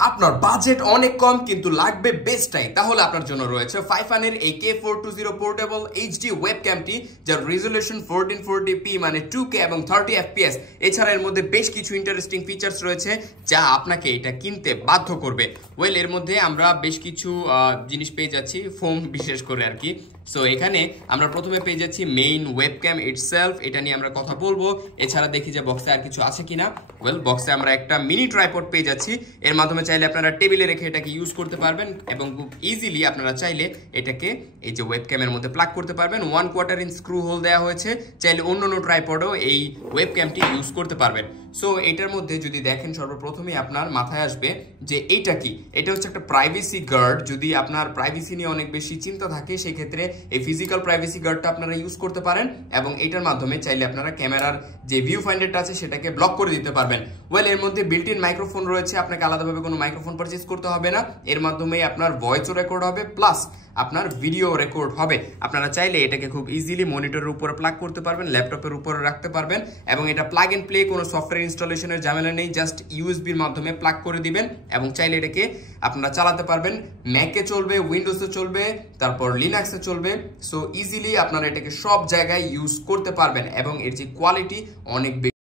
আপনার বাজেট অনেক কম কিন্তু লাগবে বেস্টটাই, তাহলে আপনার জন্য রয়েছে ফাইফানের এই K420 পোর্টেবল এইচডি ওয়েবক্যামটি, যার রেজোলিউশন 1440p মানে 2K এবং 30fps। এছাড়া এর মধ্যে বেশ কিছু ইন্টারেস্টিং ফিচার্স রয়েছে যা আপনাকে এটা কিনতে বাধ্য করবে। ওয়েল, এর মধ্যে আমরা বেশ কিছু জিনিস পেয়ে যাচ্ছি, ফোম বিশেষ করে আর কি। সো এখানে আমরা প্রথমে পেয়ে যাচ্ছি মেইন ওয়েবক্যাম ইটসেলফ, এটা নিয়ে আমরা কথা বলবো। এছাড়া দেখি যে বক্সে আর কিছু আছে কিনা। ওয়েল, বক্সে আমরা একটা মিনি ট্রাইপড পেয়ে যাচ্ছি, এর মাধ্যমে চাইলে আপনারা টেবিলে রেখে এটাকে ইউজ করতে পারবেন এবং খুব ইজিলি আপনারা চাইলে এটাকে এই যে ওয়েবক্যামের মধ্যে প্লাগ করতে পারবেন। 1/4 ইঞ্চ স্ক্রু হোল দেওয়া হয়েছে, চাইলে অন্য ট্রাইপডও এই ওয়েবক্যামটি ইউজ করতে পারবেন। সো এটার মধ্যে যদি দেখেন, সর্বপ্রথমেই আপনার মাথায় আসবে যে এইটা কি। এটা হচ্ছে একটা প্রাইভেসি গার্ড। যদি আপনার প্রাইভেসি নিয়ে অনেক বেশি চিন্তা থাকে, সেই ক্ষেত্রে এই ফিজিক্যাল প্রাইভেসি গার্ডটা আপনারা ইউজ করতে পারেন এবং এটার মাধ্যমে চাইলে আপনারা ক্যামেরার যে ভিউ ফাইন্ডারটা আছে সেটাকে ব্লক করে দিতে পারবেন। ওয়েল, এর মধ্যে বিল্ট ইন মাইক্রোফোন রয়েছে, আপনাকে আলাদাভাবে কোনো মাইক্রোফোন পারচেজ করতে হবে না। এর মাধ্যমে আপনার ভয়েসও রেকর্ড হবে, প্লাস আপনার ভিডিও রেকর্ড হবে। আপনারা চাইলে এটাকে খুব ইজিলি মনিটরের উপরে প্লাগ করতে পারবেন, ল্যাপটপের উপরে রাখতে পারবেন এবং এটা প্লাগ এন্ড প্লে, কোনো সফটওয়্যার ইনস্টলেশনের ঝামেলা নেই। জাস্ট ইউএসবির মাধ্যমে প্লাগ করে দিবেন এবং চাইলে এটাকে আপনারা চালাতে পারবেন। ম্যাকে চলবে, উইন্ডোজে চলবে, তারপর লিনাক্সে চলবে। সো ইজিলি আপনারা এটাকে সব জায়গায় ইউজ করতে পারবেন এবং এর যে কোয়ালিটি অনেক